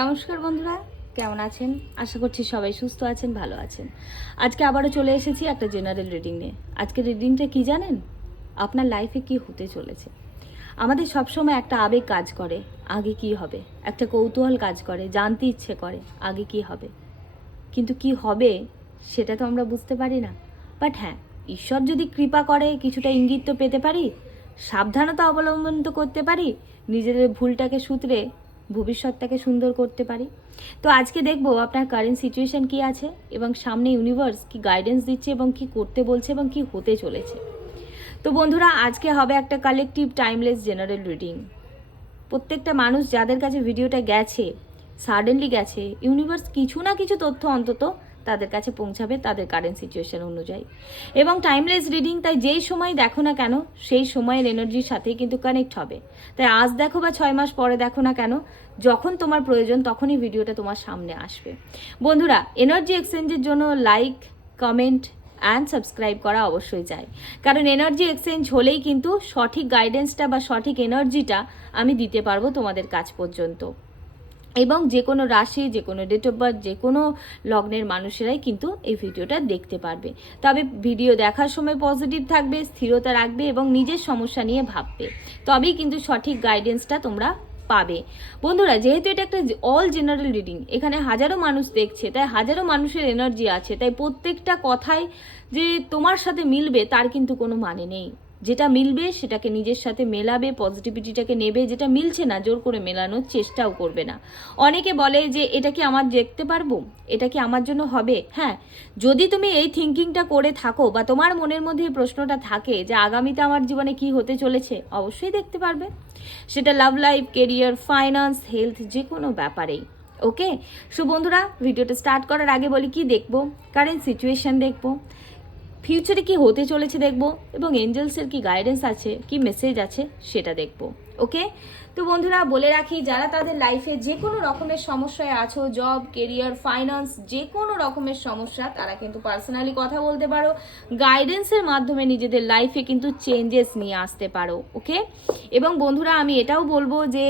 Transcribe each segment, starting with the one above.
নমস্কার বন্ধুরা, কেমন আছেন? আশা করছি সবাই সুস্থ আছেন, ভালো আছেন। আজকে আবারও চলে এসেছি একটা জেনারেল রিডিং নিয়ে। আজকে রিডিংটা কি জানেন? আপনার লাইফে কি হতে চলেছে। আমাদের সবসময় একটা আবেগ কাজ করে, আগে কি হবে? একটা কৌতূহল কাজ করে, জানতে ইচ্ছে করে, আগে কি হবে? কিন্তু কি হবে, সেটা তো আমরা বুঝতে পারি না। বাট হ্যাঁ ঈশ্বর যদি কৃপা করে, কিছুটা ইঙ্গিত তো পেতে পারি, সাবধানতা অবলম্বন তো করতে পারি, নিজেদের ভুলটাকে সূত্রে ভবিষ্যৎটাকে সুন্দর করতে পারি। তো আজকে দেখব আপনার কারেন্ট সিচুয়েশন কি আছে এবং সামনে ইউনিভার্স কি গাইডেন্স দিচ্ছে এবং কি করতে বলছে এবং কি হতে চলেছে। তো বন্ধুরা, আজকে হবে একটা কালেকটিভ টাইমলেস জেনারেল রিডিং প্রত্যেকটা মানুষ যাদের কাছে ভিডিওটা গেছে সাডেনলি গেছে ইউনিভার্স কিছু না কিছু তথ্য অন্তত তাদের কাছে পৌঁছাবে তাদের কারেন্ট সিচুয়েশন অনুযায়ী। এবং টাইমলেস রিডিং তাই যেই সময় দেখো না কেন, সেই সময়ের এনার্জির সাথেই কিন্তু কানেক্ট হবে। তাই আজ দেখো বা ছয় মাস পরে দেখো না কেন, যখন তোমার প্রয়োজন তখনই ভিডিওটা তোমার সামনে আসবে। বন্ধুরা এনার্জি এক্সচেঞ্জের জন্য লাইক কমেন্ট অ্যান্ড সাবস্ক্রাইব করা অবশ্যই চাই। কারণ এনার্জি এক্সচেঞ্জ হলেই কিন্তু সঠিক গাইডেন্সটা বা সঠিক এনার্জিটা আমি দিতে পারব তোমাদের কাছ পর্যন্ত। এবং যে কোনো রাশি, যে কোনো ডেট অফ বার্থ যে কোনো লগ্নের মানুষেরাই কিন্তু এই ভিডিওটা দেখতে পারবে। তবে ভিডিও দেখার সময় পজিটিভ থাকবে, স্থিরতা রাখবে এবং নিজের সমস্যা নিয়ে ভাববে। তবেই কিন্তু সঠিক গাইডেন্সটা তোমরা পাবে। বন্ধুরা, যেহেতু এটা একটা অল জেনারেল রিডিং এখানে হাজারো মানুষ দেখছে, তাই হাজারো মানুষের এনার্জি আছে, তাই প্রত্যেকটা কথাই যে তোমার সাথে মিলবে, তার কিন্তু কোনো মানে নেই। যেটা মিলবে সেটাকে নিজের সাথে মেলাবে পজিটিভিটিটাকে নেবে, যেটা মিলছে না, জোর করে মেলানোর চেষ্টাও করবে না। অনেকে বলে যে, এটা কি আমার দেখতে পারব? এটা কি আমার জন্য হবে? হ্যাঁ যদি তুমি এই থিঙ্কিংটা করে থাকো বা তোমার মনের মধ্যে এই প্রশ্নটা থাকে যে, আগামীতে আমার জীবনে কি হতে চলেছে? অবশ্যই দেখতে পারবে। সেটা love life career finance health যে কোনো ব্যাপারেই। ওকে সো বন্ধুরা ভিডিওটা স্টার্ট করার আগে বলি, কি দেখব? কারেন্ট সিচুয়েশন দেখব। ফিউচারে কি হতে চলেছে দেখব? এবং এঞ্জেলসের কি গাইডেন্স আছে, কি মেসেজ আছে, সেটা দেখব ওকে তো বন্ধুরা, বলে রাখি, যারা তাদের লাইফে যে কোনো রকমের সমস্যায় আছো জব কেরিয়ার ফাইন্যান্স যে কোনো রকমের সমস্যা, তারা কিন্তু পার্সোনালি কথা বলতে পারো। গাইডেন্সের মাধ্যমে নিজেদের লাইফে কিন্তু চেঞ্জেস নিয়ে আসতে পারো ওকে এবং বন্ধুরা, আমি এটাও বলব যে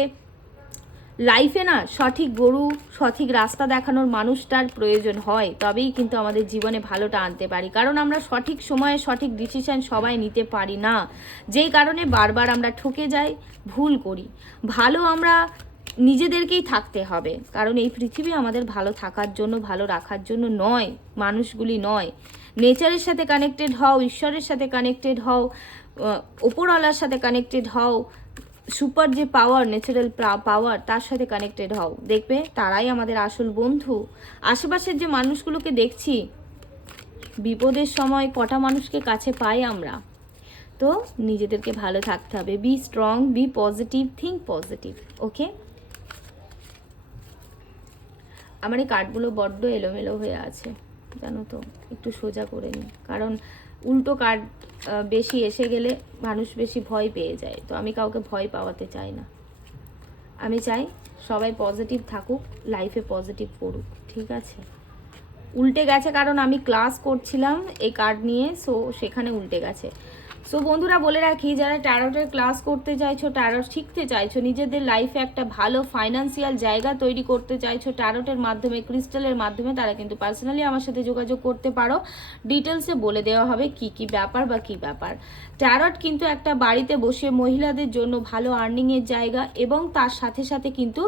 লাইফে না সঠিক গরু, সঠিক রাস্তা দেখানোর মানুষটার প্রয়োজন হয়, তবেই কিন্তু আমাদের জীবনে ভালোটা আনতে পারি। কারণ আমরা সঠিক সময়ে সঠিক ডিসিশন সবাই নিতে পারি না। যেই কারণে বারবার আমরা ঠকে যাই, ভুল করি। ভালো আমরা নিজেদেরকেই থাকতে হবে। কারণ এই পৃথিবী আমাদের ভালো থাকার জন্য, ভালো রাখার জন্য নয়, মানুষগুলি নয়। নেচারের সাথে কানেক্টেড হও, ঈশ্বরের সাথে কানেক্টেড হও ওপরওয়ালার সাথে কানেক্টেড হও সুপার যে পাওয়ার ন্যাচারাল পাওয়ার তার সাথে কানেক্টেড হও। দেখবে তারাই আমাদের আসল বন্ধু। আশেপাশের যে মানুষগুলোকে দেখছি, বিপদের সময় কটা মানুষকে কাছে পাই আমরা? তো নিজেদেরকে ভালো থাকতে হবে। Be strong be positive think positive okay আমার এই কার্ডগুলো বড্ড এলোমেলো হয়ে আছে, জানো তো? একটু সোজা করে নিই। কারণ উল্টো কার্ড বেশি এসে গেলে মানুষ বেশি ভয় পেয়ে যায়। তো আমি কাউকে ভয় পাওয়াতে চাই না। আমি চাই সবাই পজিটিভ থাকুক লাইফে পজিটিভ পড়ুক, ঠিক আছে? উল্টে গেছে কারণ আমি ক্লাস করছিলাম এই কার্ড নিয়ে সো সেখানে উল্টে গেছে। সো বন্ধুরা বলে রাখি, যারা ট্যারোটের ক্লাস করতে চাইছো ট্যারোট শিখতে চাইছো, নিজেদের লাইফে একটা ভালো ফাইনান্সিয়াল জায়গা তৈরি করতে চাইছো ট্যারোটের মাধ্যমে ক্রিস্টালের মাধ্যমে, তারা কিন্তু পার্সোনালি আমার সাথে যোগাযোগ করতে পারো। ডিটেলসে বলে দেওয়া হবে কি কি ব্যাপার বা কি ব্যাপার। ট্যারট কিন্তু একটা বাড়িতে বসে মহিলাদের জন্য ভালো আর্নিংয়ের জায়গা এবং তার সাথে সাথে কিন্তু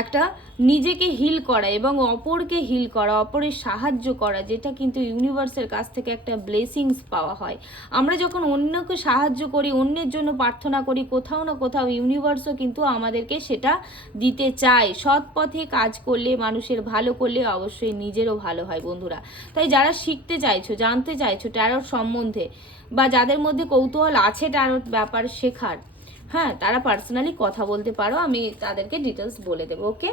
একটা নিজেকে হিল করা এবং অপরকে হিল করা, অপরের সাহায্য করা, যেটা কিন্তু ইউনিভার্সের কাছ থেকে একটা ব্লেসিংস পাওয়া হয়। আমরা যখন অন্যকে সাহায্য করি, অন্যের জন্য প্রার্থনা করি, কোথাও না কোথাও ইউনিভার্সও কিন্তু আমাদেরকে সেটা দিতে চায়। সৎ পথে কাজ করলে, মানুষের ভালো করলে অবশ্যই নিজেরও ভালো হয় বন্ধুরা। তাই যারা শিখতে চাইছো, জানতে চাইছো ট্যারট সম্বন্ধে বা যাদের মধ্যে কৌতূহল আছে ট্যারট ব্যাপার শেখার হ্যাঁ তারা পার্সোনালি কথা বলতে পারো, আমি তাদেরকে ডিটেলস বলে দেবো ওকে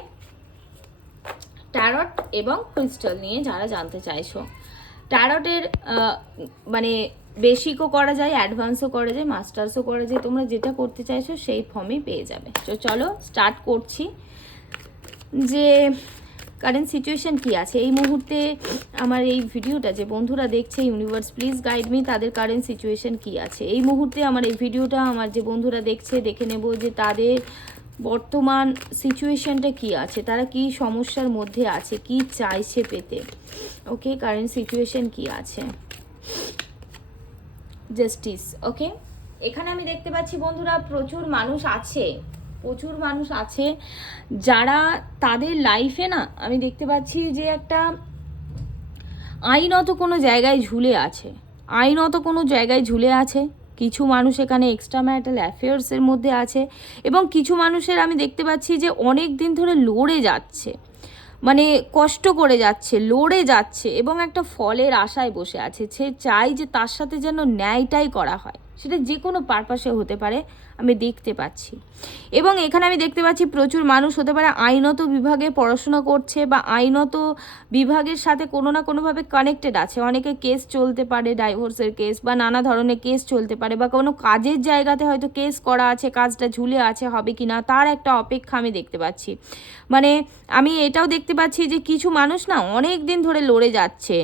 ট্যারট এবং ক্রিস্টাল নিয়ে যারা জানতে চাইছো ট্যারটের মানে বেসিকও করা যায় অ্যাডভান্সও করা যায় মাস্টার্সও করা যায়, তোমরা যেটা করতে চাইছো সেই ফর্মে পেয়ে যাবে। তো চলো স্টার্ট করছি। যে কারেন্ট সিচুয়েশন কি আছে? এই মুহূর্তে আমার এই ভিডিওটা যে বন্ধুরা দেখছে ইউনিভার্স প্লিজ গাইড মি তাদের কারেন্ট সিচুয়েশান কি আছে? এই মুহূর্তে আমার এই ভিডিওটা আমার যে বন্ধুরা দেখছে, দেখে নেব যে তাদের বর্তমান সিচুয়েশানটা কি আছে? তারা কি সমস্যার মধ্যে আছে? কি চাইছে পেতে? ওকে কারেন্ট সিচুয়েশন কি আছে? জাস্টিস ওকে এখানে আমি দেখতে পাচ্ছি বন্ধুরা প্রচুর মানুষ আছে, প্রচুর মানুষ আছে যারা তাদের লাইফে না, আমি দেখতে পাচ্ছি যে একটা আইনত কোনো জায়গায় ঝুলে আছে, আইনত কোনো জায়গায় ঝুলে আছে, কিছু মানুষ এখানে এক্সট্রা ম্যারিটাল অ্যাফেয়ার্সের মধ্যে আছে এবং কিছু মানুষের আমি দেখতে পাচ্ছি যে অনেক দিন ধরে লড়ে যাচ্ছে। মানে কষ্ট করে যাচ্ছে, লড়ে যাচ্ছে এবং একটা ফলের আশায় বসে আছে। সে চাই যে তার সাথে যেন ন্যায়টাই করা হয়। সেটা যে কোনো পারপাসে হতে পারে, আমি দেখতে পাচ্ছি। এবং এখানে আমি দেখতে পাচ্ছি প্রচুর মানুষ হতে পারে আইনত বিভাগে পড়াশোনা করছে বা আইনত বিভাগের সাথে কোনো না কোনোভাবে কানেক্টেড আছে। অনেকে কেস চলতে পারে ডাইভোর্সের কেস বা নানা ধরনের কেস চলতে পারে বা কোনো কাজের জায়গাতে হয়তো কেস করা আছে, কাজটা ঝুলে আছে, হবে কি না তার একটা অপেক্ষা আমি দেখতে পাচ্ছি। মানে আমি এটাও দেখতে পাচ্ছি যে কিছু মানুষ না অনেক দিন ধরে লড়ে যাচ্ছে।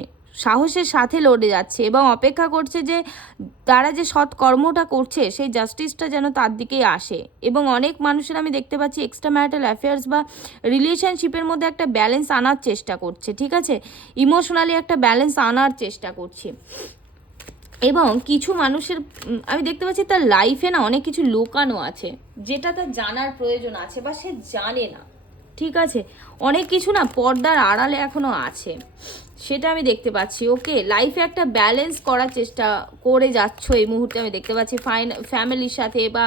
সাহসের সাথে লড়ে যাচ্ছে এবং অপেক্ষা করছে যে তারা যে সৎ কর্মটা করছে, সেই জাস্টিসটা যেন তার দিকেই আসে। এবং অনেক মানুষের আমি দেখতে পাচ্ছি এক্সট্রা ম্যারিটাল অ্যাফেয়ার্স বা রিলেশনশিপের মধ্যে একটা ব্যালেন্স আনার চেষ্টা করছে, ঠিক আছে? ইমোশনালি একটা ব্যালেন্স আনার চেষ্টা করছে। এবং কিছু মানুষের আমি দেখতে পাচ্ছি তার লাইফে না অনেক কিছু লোকানো আছে, যেটা তার জানার প্রয়োজন আছে বা সে জানে না, ঠিক আছে? অনেক কিছু না পর্দার আড়ালে এখনও আছে। সেটা আমি দেখতে পাচ্ছি। ওকে লাইফে একটা ব্যালেন্স করার চেষ্টা করে যাচ্ছ এই মুহূর্তে আমি দেখতে পাচ্ছি। ফাইন ফ্যামিলির সাথে বা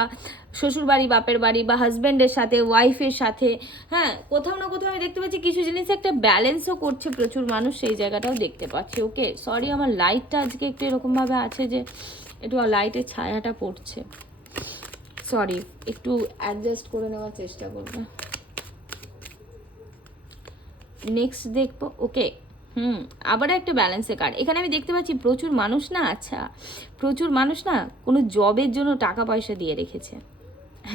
শ্বশুরবাড়ি, বাপের বাড়ি বা হাজব্যান্ডের সাথে ওয়াইফের সাথে হ্যাঁ কোথাও না কোথাও আমি দেখতে পাচ্ছি কিছু জিনিস একটা ব্যালেন্সও করছে প্রচুর মানুষ সেই জায়গাটাও দেখতে পাচ্ছি। ওকে সরি আমার লাইটটা আজকে একটু এরকমভাবে আছে যে একটু লাইটের ছায়াটা পড়ছে। সরি একটু অ্যাডজাস্ট করে নেওয়ার চেষ্টা করবে। নেক্সট দেখব ওকে হুম আবার একটা ব্যালেন্সের কার্ড এখানে আমি দেখতে পাচ্ছি প্রচুর মানুষ না আচ্ছা প্রচুর মানুষ না কোনো জবের জন্য টাকা পয়সা দিয়ে রেখেছে।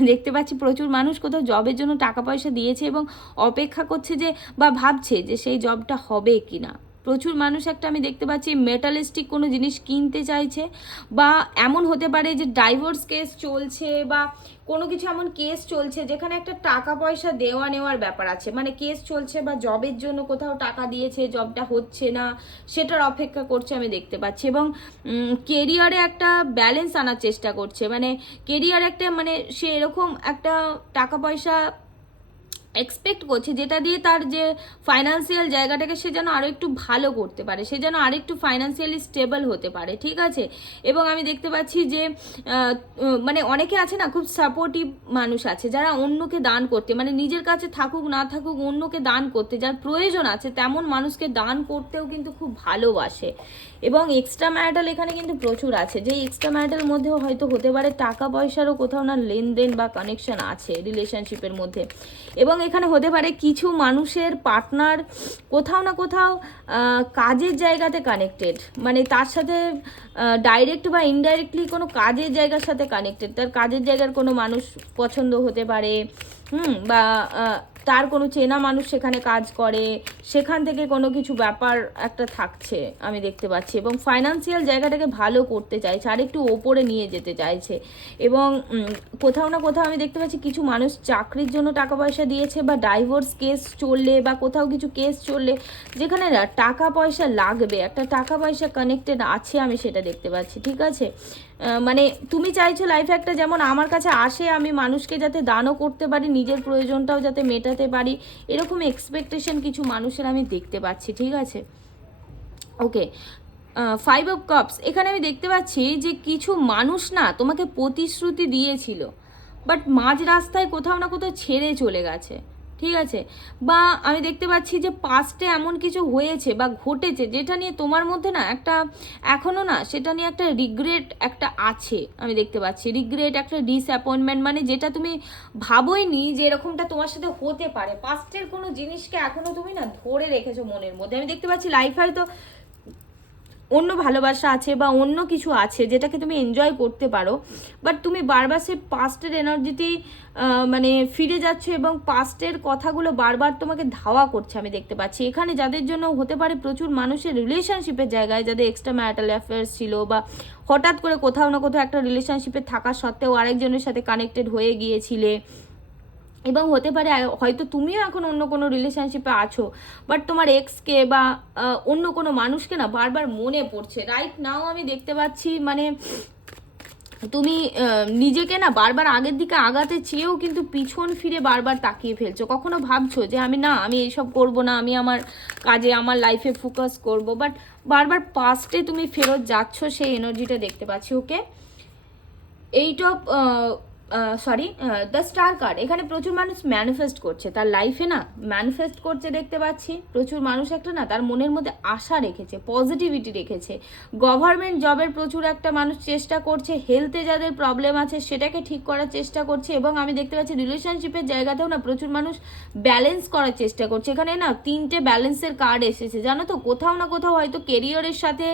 দেখতে পাচ্ছি প্রচুর মানুষ কোথাও জবের জন্য টাকা পয়সা দিয়েছে এবং অপেক্ষা করছে যে, বা ভাবছে যে সেই জবটা হবে কি না প্রচুর মানুষ একটা আমি দেখতে পাচ্ছি, মেটালিস্টিক কোনো জিনিস কিনতে চাইছে বা এমন হতে পারে যে ডাইভোর্স কেস চলছে বা কোনো কিছু এমন কেস চলছে যেখানে একটা টাকা পয়সা দেওয়া নেওয়ার ব্যাপার আছে। মানে কেস চলছে বা জবের জন্য কোথাও টাকা দিয়েছে জবটা হচ্ছে না, সেটার অপেক্ষা করছে আমি দেখতে পাচ্ছি এবং কেরিয়ারে একটা ব্যালেন্স আনার চেষ্টা করছে। মানে কেরিয়ার একটা মানে সে এরকম একটা টাকা পয়সা এক্সপেক্ট করছে, যেটা দিয়ে তার যে ফাইন্যান্সিয়াল জায়গাটাকে সে যেন আরও একটু ভালো করতে পারে, সে যেন আরেকটু ফাইন্যান্সিয়ালি স্টেবল হতে পারে, ঠিক আছে? এবং আমি দেখতে পাচ্ছি যে মানে অনেকে আছে না, খুব সাপোর্টিভ মানুষ আছে, যারা অন্যকে দান করতে মানে নিজের কাছে থাকুক, না থাকুক, অন্যকে দান করতে, যার প্রয়োজন আছে, তেমন মানুষকে দান করতেও কিন্তু খুব ভালোবাসে। এবং এক্সট্রা ম্যারিটাল এখানে কিন্তু প্রচুর আছে। যে এক্সট্রা ম্যারিটাল মধ্যেও হয়তো হতে পারে টাকা পয়সারও কোথাও না লেনদেন বা কানেকশন আছে রিলেশনশিপের মধ্যে। এবং এখানে হতে পারে কিছু মানুষের পার্টনার কোথাও না কোথাও কাজের জায়গাতে কানেক্টেড মানে তার সাথে ডাইরেক্ট বা ইনডাইরেক্টলি কোনো কাজের জায়গার সাথে কানেক্টেড তার কাজের জায়গার কোনো মানুষ পছন্দ হতে পারে, হুম, বা তার কোনো চেনা মানুষ সেখানে কাজ করে, সেখান থেকে কোনো কিছু ব্যাপার একটা থাকছে, আমি দেখতে পাচ্ছি। এবং ফাইনান্সিয়াল জায়গাটাকে ভালো করতে চাইছে, আর একটু ওপরে নিয়ে যেতে চাইছে। এবং কোথাও না কোথাও আমি দেখতে পাচ্ছি কিছু মানুষ চাকরির জন্য টাকা পয়সা দিয়েছে বা ডাইভোর্স কেস চললে বা কোথাও কিছু কেস চললে, যেখানে টাকা পয়সা লাগবে, একটা টাকা পয়সা কানেক্টেড আছে আমি সেটা দেখতে পাচ্ছি, ঠিক আছে? মানে তুমি চাইছো লাইফে একটা যেমন আমার কাছে আসে, আমি মানুষকে যাতে দানও করতে পারি, নিজের প্রয়োজনটাও যাতে মেটাতে পারি, এরকম এক্সপেকটেশন কিছু মানুষের আমি দেখতে পাচ্ছি, ঠিক আছে? ওকে ফাইভ অফ কাপস এখানে আমি দেখতে পাচ্ছি যে কিছু মানুষ না তোমাকে প্রতিশ্রুতি দিয়েছিল বাট মাঝ রাস্তায় কোথাও না কোথাও ছেড়ে চলে গেছে। ঠিক আছে? বা আমি দেখতে পাচ্ছি যে পাস্টে এমন কিছু হয়েছে বা ঘটেছে যেটা নিয়ে তোমার মধ্যে না একটা এখনও না সেটা নিয়ে একটা রিগ্রেট একটা আছে, আমি দেখতে পাচ্ছি। রিগ্রেট একটা ডিসঅ্যাপয়েন্টমেন্ট মানে যেটা তুমি ভাবোই নি যে এরকমটা তোমার সাথে হতে পারে। পাস্টের কোনো জিনিসকে এখনও তুমি না ধরে রেখেছো মনের মধ্যে। আমি দেখতে পাচ্ছি লাইফ হয়তো অন্য ভালোবাসা আছে বা অন্য কিছু আছে যেটাকে তুমি এনজয় করতে পারো বাট তুমি বারবার সেই পাস্টের এনার্জিতেই মানে ফিরে যাচ্ছ এবং পাস্টের কথাগুলো বারবার তোমাকে ধাওয়া করছে আমি দেখতে পাচ্ছি। এখানে যাদের জন্য হতে পারে প্রচুর মানুষের রিলেশনশিপের জায়গায়, যাদের এক্সট্রা ম্যারিটাল অ্যাফেয়ার্স ছিল বা হঠাৎ করে কোথাও না কোথাও একটা রিলেশনশিপে থাকা সত্ত্বেও আরেকজনের সাথে কানেক্টেড হয়ে গিয়েছিলে এবং হতে পারে হয়তো তুমিও এখন অন্য কোনো রিলেশনশিপে আছো বাট তোমার এক্সকে বা অন্য কোনো মানুষকে না বারবার মনে পড়ছে। রাইট নাও আমি দেখতে পাচ্ছি মানে তুমি নিজেকে না বারবার আগের দিকে আগাতে চেয়েও কিন্তু পিছন ফিরে বারবার তাকিয়ে ফেলছো। কখনো ভাবছ যে আমি না, আমি এইসব করব না, আমি আমার কাজে, আমার লাইফে ফোকাস করব বাট বারবার পাস্টে তুমি ফেরত যাচ্ছ সেই এনার্জিটা দেখতে পাচ্ছি okay eight of sorry the star card এখানে প্রচুর মানুষ ম্যানিফেস্ট করছে। তার লাইফে না ম্যানিফেস্ট করছে দেখতে পাচ্ছি। প্রচুর মানুষ একটা না তার মনের মধ্যে আশা রেখেছে পজিটিভিটি রেখেছে। গভর্নমেন্ট জবের প্রচুর একটা মানুষ চেষ্টা করছে হেলথে যাদের প্রবলেম আছে সেটাকে ঠিক করার চেষ্টা করছে এবং আমি দেখতে পাচ্ছি রিলেশনশিপের জায়গাতেও না প্রচুর মানুষ ব্যালেন্স করার চেষ্টা করছে। এখানে না তিনটে ব্যালেন্সের কার্ড এসেছে। জানো তো, কোথাও না কোথাও হয়তো কেরিয়ারের সাথে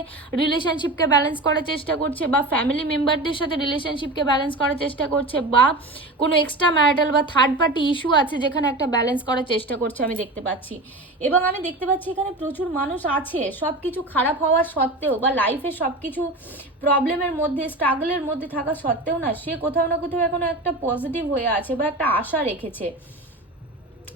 রিলেশনশিপকে ব্যালেন্স করার চেষ্টা করছে বা ফ্যামিলি মেম্বারদের সাথে রিলেশনশিপকে ব্যালেন্স করার চেষ্টা করছে বা কোনো এক্সট্রা ম্যারিটাল বা থার্ড পার্টি ইস্যু আছে যেখানে একটা ব্যালেন্স করার চেষ্টা করছে, আমি দেখতে পাচ্ছি। এবং আমি দেখতে পাচ্ছি এখানে প্রচুর মানুষ আছে সব কিছু খারাপ হওয়ার সত্ত্বেও বা লাইফে সব কিছু প্রবলেমের মধ্যে স্ট্রাগলের মধ্যে থাকা সত্ত্বেও না, সে কোথাও না কোথাও এখনও একটা পজিটিভ হয়ে আছে বা একটা আশা রেখেছে।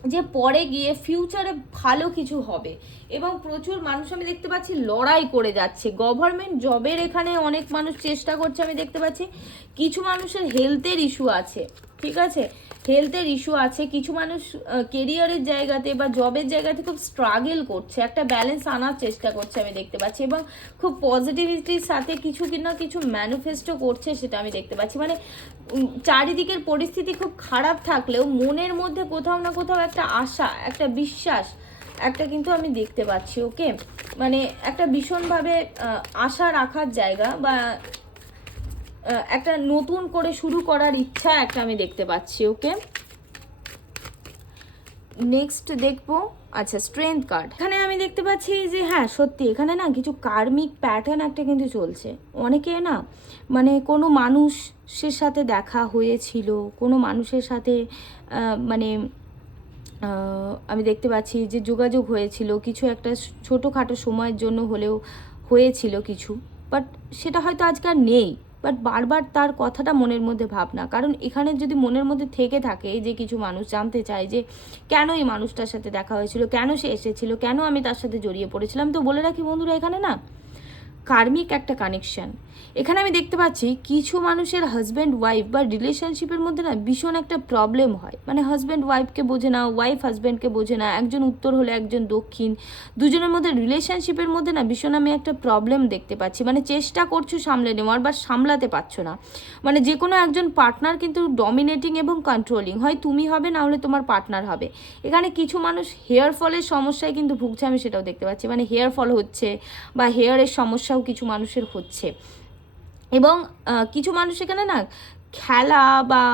যে পরে গিয়ে ফিউচারে ভালো কিছু হবে। এবং প্রচুর মানুষ আমি দেখতে পাচ্ছি লড়াই করে যাচ্ছে। গভর্নমেন্ট জবের এখানে অনেক মানুষ চেষ্টা করছে, আমি দেখতে পাচ্ছি। কিছু মানুষের হেলথের ইস্যু আছে। ঠিক আছে? হেলথের ইস্যু আছে। কিছু মানুষ কেরিয়ারের জায়গাতে বা জবের জায়গাতে খুব স্ট্রাগল করছে। একটা ব্যালেন্স আনার চেষ্টা করছে আমি দেখতে পাচ্ছি এবং খুব পজিটিভিটির সাথে কিছু কি না কিছু ম্যানিফেস্টো করছে সেটা আমি দেখতে পাচ্ছি। মানে চারিদিকের পরিস্থিতি খুব খারাপ থাকলেও মনের মধ্যে কোথাও না কোথাও একটা আশা, একটা বিশ্বাস, একটা কিন্তু আমি দেখতে পাচ্ছি ওকে মানে একটা ভীষণভাবে আশা রাখার জায়গা বা একটা নতুন করে শুরু করার ইচ্ছা একটা আমি দেখতে পাচ্ছি, ওকে? নেক্সট দেখব আচ্ছা স্ট্রেংথ কার্ড এখানে আমি দেখতে পাচ্ছি যে হ্যাঁ সত্যি, এখানে না কিছু কার্মিক প্যাটার্ন একটা কিন্তু চলছে। অনেকে না মানে কোনো মানুষের সাথে দেখা হয়েছিল, কোনো মানুষের সাথে মানে আমি দেখতে পাচ্ছি যে যোগাযোগ হয়েছিল, কিছু একটা ছোটোখাটো সময়ের জন্য হলেও হয়েছিল কিছু বাট সেটা হয়তো আজকে আর নেই। বাট বারবার তার কথাটা মনের মধ্যে ভাবনা। কারণ এখানে যদি মনের মধ্যে থেকে থাকে যে কিছু মানুষ জানতে চায় যে কেন এই মানুষটার সাথে দেখা হয়েছিল, কেন সে এসেছিল, কেন আমি তার সাথে জড়িয়ে পড়েছিলাম, তো বলে রাখি বন্ধুরা এখানে না, কার্মিক একটা কানেকশন এখানে আমি দেখতে পাচ্ছি কিছু মানুষের হাজব্যান্ড ওয়াইফ বা রিলেশনশিপের মধ্যে না ভীষণ একটা প্রবলেম হয়। মানে হাজব্যান্ড ওয়াইফকে বোঝে না ওয়াইফ হাজব্যান্ডকে বোঝে না, একজন উত্তর হলে একজন দক্ষিণ। দুজনের মধ্যে রিলেশনশিপের মধ্যে না ভীষণ আমি একটা প্রবলেম দেখতে পাচ্ছি। মানে চেষ্টা করছ সামলে নেওয়ার বা সামলাতে পারছ না। মানে যে কোনো একজন পার্টনার কিন্তু ডমিনেটিং এবং কন্ট্রোলিং হয় তুমি হবে, না হলে তোমার পার্টনার হবে। এখানে কিছু মানুষ হেয়ার ফলের সমস্যায় কিন্তু ভুগছে, আমি সেটাও দেখতে পাচ্ছি। মানে হেয়ার ফল হচ্ছে বা হেয়ারের সমস্যাও কিছু মানুষের হচ্ছে। এবং কিছু মানুষ এখানে না খেলা বা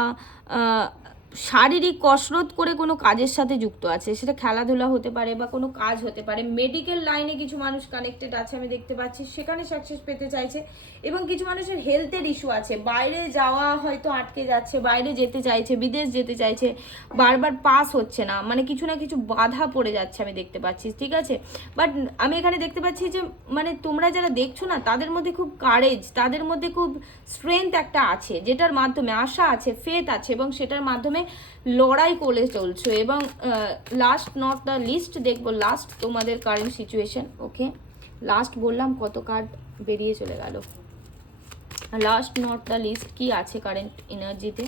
শারীরিক কসরত করে কোনো কাজের সাথে যুক্ত আছে। সেটা খেলাধুলা হতে পারে বা কোনো কাজ হতে পারে। মেডিকেল লাইনে কিছু মানুষ কানেক্টেড আছে আমি দেখতে পাচ্ছি। সেখানে সাকসেস পেতে চাইছে। এবং কিছু মানুষের হেলথের ইস্যু আছে। বাইরে যাওয়া হয়তো আটকে যাচ্ছে, বাইরে যেতে চাইছে, বিদেশ যেতে চাইছে, বারবার পাস হচ্ছে না। মানে কিছু না কিছু বাধা পড়ে যাচ্ছে আমি দেখতে পাচ্ছি, ঠিক আছে? বাট আমি এখানে দেখতে পাচ্ছি যে মানে তোমরা যারা দেখছ না, তাদের মধ্যে খুব কারেজ তাদের মধ্যে খুব স্ট্রেংথ একটা আছে, যেটার মাধ্যমে আশা আছে ফেথ আছে, এবং সেটার মাধ্যমে লড়াই করে চলছো। এবং লাস্ট নট দ্য লিস্ট দেখব লাস্ট তোমাদের কারেন্ট সিচুয়েশন ওকে লাস্ট বললাম কত কার্ড বেরিয়ে চলে গেল। লাস্ট নট দ্য লিস্ট কি আছে কারেন্ট এনার্জিতে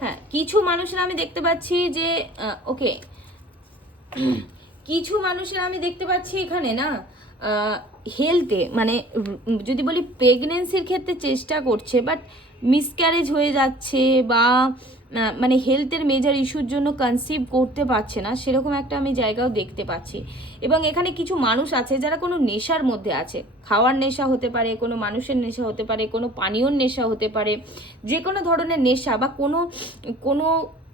হ্যাঁ কিছু মানুষের আমি দেখতে পাচ্ছি যে ওকে কিছু মানুষের আমি দেখতে পাচ্ছি এখানে না হেলথে মানে যদি বলি প্রেগনেন্সির ক্ষেত্রে চেষ্টা করছে বাট মিসক্যারেজ হয়ে যাচ্ছে বা মানে হেলথের মেজার ইস্যুর জন্য কনসিভ করতে পারছে না, সেরকম একটা আমি জায়গাও দেখতে পাচ্ছি। এবং এখানে কিছু মানুষ আছে যারা কোনো নেশার মধ্যে আছে। খাওয়ার নেশা হতে পারে, কোনো মানুষের নেশা হতে পারে, কোনো পানীয়র নেশা হতে পারে যে কোনো ধরনের নেশা বা কোনো কোনো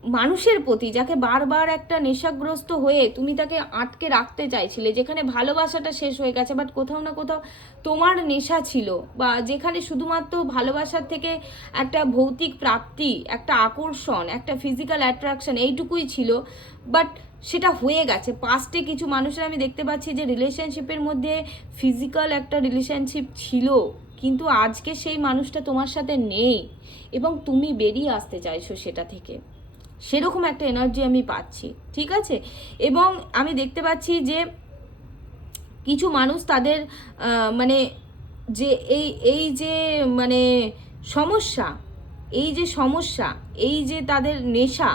মানুষের প্রতি যাকে বারবার একটা নেশাগ্রস্ত হয়ে তুমি তাকে আটকে রাখতে চাইছিলে, যেখানে ভালোবাসাটা শেষ হয়ে গেছে বাট কোথাও না কোথাও তোমার নেশা ছিল বা যেখানে শুধুমাত্র ভালোবাসার থেকে একটা ভৌতিক প্রাপ্তি, একটা আকর্ষণ, একটা ফিজিক্যাল অ্যাট্রাকশন এইটুকুই ছিল বাট সেটা হয়ে গেছে। পাস্টে কিছু মানুষের আমি দেখতে পাচ্ছি যে রিলেশনশিপের মধ্যে ফিজিক্যাল একটা রিলেশনশিপ ছিল, কিন্তু আজকে সেই মানুষটা তোমার সাথে নেই এবং তুমি বেরিয়ে আসতে চাইছো সেটা থেকে। সেরকম একটা এনার্জি আমি পাচ্ছি, ঠিক আছে? এবং আমি দেখতে পাচ্ছি যে কিছু মানুষ তাদের মানে যে এই এই যে মানে সমস্যা, এই যে সমস্যা, এই যে তাদের নেশা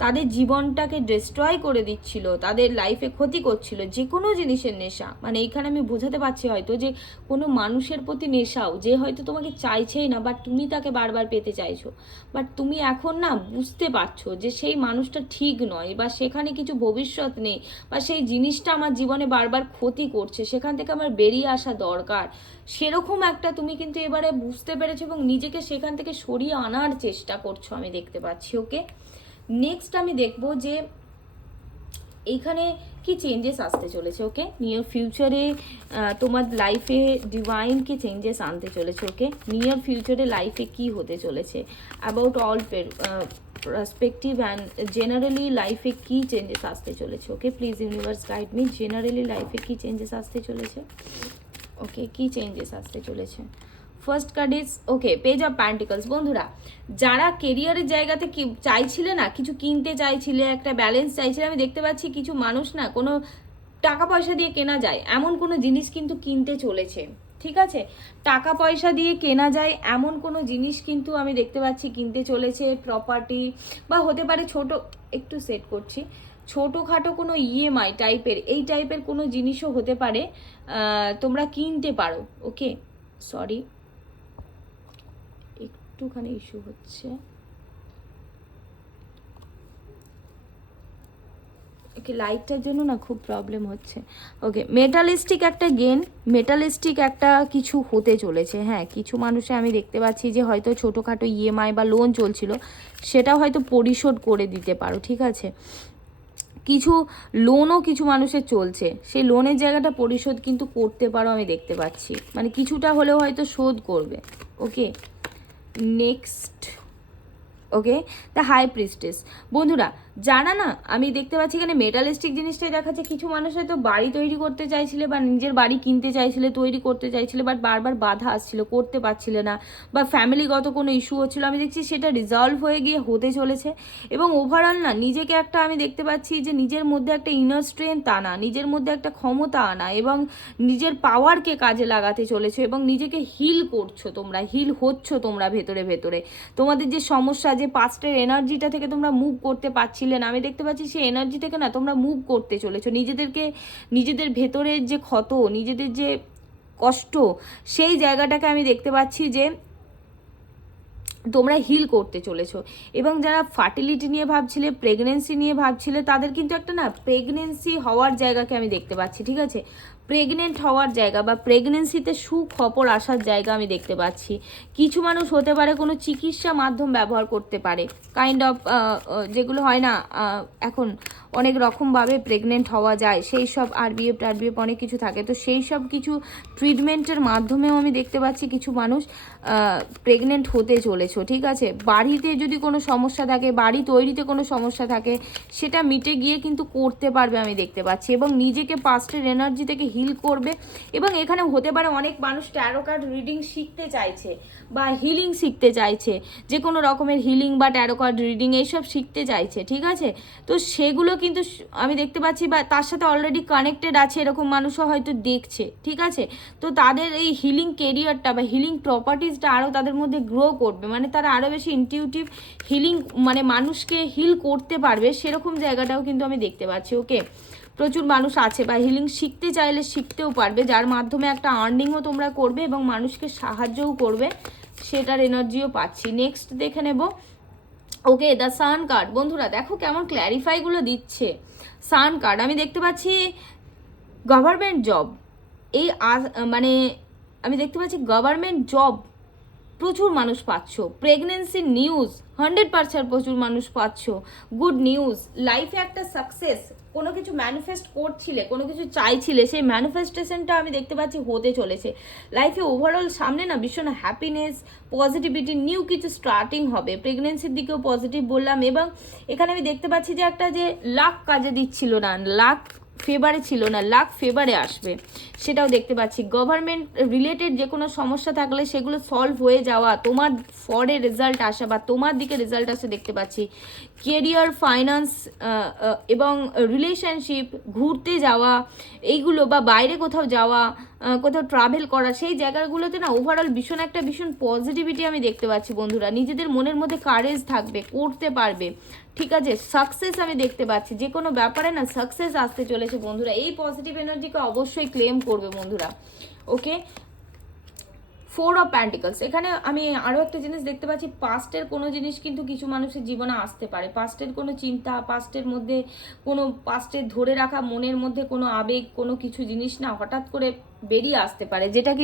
তাদের জীবনটাকে ডিস্ট্রয় করে দিচ্ছিল, তাদের লাইফে ক্ষতি করছিল যে কোনো জিনিসের নেশা। মানে এইখানে আমি বোঝাতে পারছি হয়তো যে কোনো মানুষের প্রতি নেশাও, যে হয়তো তোমাকে চাইছেই না বাট তুমি তাকে বারবার পেতে চাইছো। বাট তুমি এখন না বুঝতে পারছ যে সেই মানুষটা ঠিক নয়, বা সেখানে কিছু ভবিষ্যৎ নেই, বা সেই জিনিসটা আমার জীবনে বারবার ক্ষতি করছে, সেখান থেকে আমার বেরিয়ে আসা দরকার। সেরকম একটা তুমি কিন্তু এবারে বুঝতে পেরেছ এবং নিজেকে সেখান থেকে সরিয়ে আনার চেষ্টা করছ, আমি দেখতে পাচ্ছি ওকে নেক্সট আমি দেখব যে এইখানে কি চেঞ্জেস আসতে চলেছে ওকে নিয়ার ফিউচারে তোমার লাইফে ডিভাইন কি চেঞ্জেস আনতে চলেছে ওকে নিয়ার ফিউচারে লাইফে কি হতে চলেছে? About all perspective and generally লাইফে কি চেঞ্জেস আসতে চলেছে okay please universe guide me generally লাইফে কি চেঞ্জেস আসতে চলেছে? ওকে কি চেঞ্জেস আসতে চলেছে? First card is okay page of pentacles বন্ধুরা, যারা কেরিয়ারের জায়গাতে কি চাইছিলে না, কিছু কিনতে চাইছিলে, একটা ব্যালেন্স চাইছিলে, আমি দেখতে পাচ্ছি কিছু মানুষ না, কোনো টাকা পয়সা দিয়ে কেনা যায়, এমন কোনো জিনিস কিন্তু কিনতে চলেছে, ঠিক আছে? টাকা পয়সা দিয়ে কেনা যায়, এমন কোনো জিনিস কিন্তু আমি দেখতে পাচ্ছি কিনতে চলেছে প্রপার্টি বা হতে পারে ছোট, একটু সেট করছি, ছোটোখাটো কোনো ইএমআই টাইপের এই টাইপের কোনো জিনিসও হতে পারে তোমরা কিনতে পারো ওকে সরি একটুখানি ইস্যু হচ্ছে। ওকে লাইটটার জন্য না খুব প্রবলেম হচ্ছে। ওকে মেটালিস্টিক একটা গেন মেটালিস্টিক একটা কিছু হতে চলেছে। হ্যাঁ কিছু মানুষে আমি দেখতে পাচ্ছি যে হয়তো ছোটোখাটো ইএমআই বা লোন চলছিল সেটা হয়তো পরিশোধ করে দিতে পারো, ঠিক আছে? কিছু লোনও কিছু মানুষের চলছে, সেই লোনের জায়গাটা পরিশোধ কিন্তু করতে পারো আমি দেখতে পাচ্ছি। মানে কিছুটা হলেও হয়তো শোধ করবে। Okay next okay the high priestess বন্ধুরা জানা না, আমি দেখতে পাচ্ছি এখানে মেটালিস্টিক জিনিসটাই দেখাচ্ছে। কিছু মানুষ হয়তো বাড়ি তৈরি করতে চাইছিলে বা নিজের বাড়ি কিনতে চাইছিলে, তৈরি করতে চাইছিলে বাট বারবার বাধা আসছিল, করতে পারছিলে না বা ফ্যামিলিগত কোনো ইস্যু হচ্ছিল। আমি দেখছি সেটা রিজলভ হয়ে গিয়ে হতে চলেছে। এবং ওভারঅল না, নিজেকে একটা আমি দেখতে পাচ্ছি যে নিজের মধ্যে একটা ইনার স্ট্রেংথ আনা, নিজের মধ্যে একটা ক্ষমতা আনা এবং নিজের পাওয়ারকে কাজে লাগাতে চলেছো এবং নিজেকে হিল করছ তোমরা হিল হচ্ছ তোমরা ভেতরে ভেতরে। তোমাদের যে সমস্যা, যে পাস্টের এনার্জিটা থেকে তোমরা মুভ করতে পারছিলে না আমি দেখতে পাচ্ছি সেই এনার্জি থেকে না তোমরা মুভ করতে চলেছো। নিজেদেরকে, নিজেদের ভেতরের যে ক্ষত, নিজেদের যে কষ্ট, সেই জায়গাটাকে আমি দেখতে পাচ্ছি যে তোমরা হিল করতে চলেছো। এবং যারা ফার্টিলিটি নিয়ে ভাবছিলে প্রেগনেন্সি নিয়ে ভাবছিলে, তাদের কিন্তু একটা না প্রেগনেন্সি হওয়ার জায়গাকে আমি দেখতে পাচ্ছি, ঠিক আছে? প্রেগনেন্ট হওয়ার জায়গা বা প্রেগনেন্সিতে সুখবর আসার জায়গা আমি দেখতে পাচ্ছি। কিছু মানুষ হতে পারে কোনো চিকিৎসা মাধ্যম ব্যবহার করতে পারে। কাইন্ড অফ যেগুলো হয় না এখন অনেক রকমভাবে প্রেগনেন্ট হওয়া যায়, সেই সব আরবিএফ টারবিএফ অনেক কিছু থাকে। তো সেই সব কিছু ট্রিটমেন্টের মাধ্যমেও আমি দেখতে পাচ্ছি কিছু মানুষ প্রেগনেন্ট হতে চলেছ, ঠিক আছে? বাড়িতে যদি কোনো সমস্যা থাকে, বাড়ি তৈরিতে কোনো সমস্যা থাকে, সেটা মিটে গিয়ে কিন্তু করতে পারবে আমি দেখতে পাচ্ছি এবং নিজেকে পাস্টের এনার্জি থেকে হিল করবে এবং এখানে হতে পারে অনেক মানুষ ট্যারো কার্ড রিডিং শিখতে চাইছে বা হিলিং শিখতে চাইছে, যে কোনো রকমের হিলিং বা ট্যারো কার্ড রিডিং এইসব শিখতে চাইছে, ঠিক আছে? তো সেগুলো কিন্তু আমি দেখতে পাচ্ছি বা তার সাথে অলরেডি কানেক্টেড আছে এরকম মানুষও হয়তো দেখছে, ঠিক আছে? তো তাদের এই হিলিং কেরিয়ারটা বা হিলিং প্রপার্টিসটা আরও তাদের মধ্যে গ্রো করবে মানে তারা আরও বেশি ইনটিউটিভ হিলিং মানে মানুষকে হিল করতে পারবে, সেরকম জায়গাটাও কিন্তু আমি দেখতে পাচ্ছি ওকে প্রচুর মানুষ আছে বা হিলিং শিখতে চাইলে শিখতেও পারবে, যার মাধ্যমে একটা আর্নিংও তোমরা করবে এবং মানুষকে সাহায্যও করবে, সেটার এনার্জিও পাচ্ছি। নেক্সট দেখে নেব। ওকে দ্য সান কার্ড বন্ধুরা, দেখো কেমন ক্ল্যারিফাইগুলো দিচ্ছে। সান কার্ড আমি দেখতে পাচ্ছি গভর্নমেন্ট জব এই মানে আমি দেখতে পাচ্ছি গভর্নমেন্ট জব প্রচুর মানুষ পাচ্ছ। প্রেগনেন্সি নিউজ হান্ড্রেড পার্সেন্ট প্রচুর মানুষ পাচ্ছ। গুড নিউজ লাইফে একটা সাকসেস কোনো কিছু ম্যানিফেস্ট করছিলে, কোনো কিছু চাইছিলে, সেই ম্যানিফেস্টেশনটা আমি দেখতে পাচ্ছি হতে চলেছে। লাইফে ওভারঅল সামনে না ভীষণ হ্যাপিনেস পজিটিভিটি নিউ কিছু স্টার্টিং হবে। প্রেগনেন্সির দিকেও পজিটিভ বললাম এবং এখানে আমি দেখতে পাচ্ছি যে একটা যে লাক কাজে দিচ্ছিল না লাক ফেভারে ছিল না লাক ফেভারে আসবে। সেটাও দেখতে পাচ্ছি। গভর্নমেন্ট রিলেটেড যে কোনো সমস্যা থাকলে সেগুলো সলভ হয়ে যাওয়া, তোমার ফরে রেজাল্ট আসা বা তোমার দিকে রেজাল্ট আসে দেখতে পাচ্ছি। কেরিয়ার, ফাইন্যান্স এবং রিলেশনশিপ, ঘুরতে যাওয়া, এইগুলো বা বাইরে কোথাও যাওয়া কোথাও ট্রাভেল করা, সেই জায়গাগুলোতে না ওভারঅল ভীষণ একটা ভীষণ পজিটিভিটি আমি দেখতে পাচ্ছি বন্ধুরা। নিজেদের মনের মধ্যে কারেজ থাকবে, করতে পারবে। ঠিক আছে? সাকসেস আমি দেখতে পাচ্ছি। যে কোনো ব্যাপারে না সাকসেস আসতে চলেছে বন্ধুরা। এই পজিটিভ এনার্জিকে অবশ্যই ক্লেম করবে বন্ধুরা। ওকে ফোর অফ প্যান্টিকলস এখানে আমি আরও একটা জিনিস দেখতে পাচ্ছি পাস্টের কোনো জিনিস কিন্তু কিছু মানুষের জীবনে আসতে পারে। পাস্টের কোনো চিন্তা পাস্টের মধ্যে কোনো পাস্টের ধরে রাখা, মনের মধ্যে কোনো আবেগ, কোনো কিছু জিনিস না হঠাৎ করে বেরিয়ে আসতে পারে, যেটা কি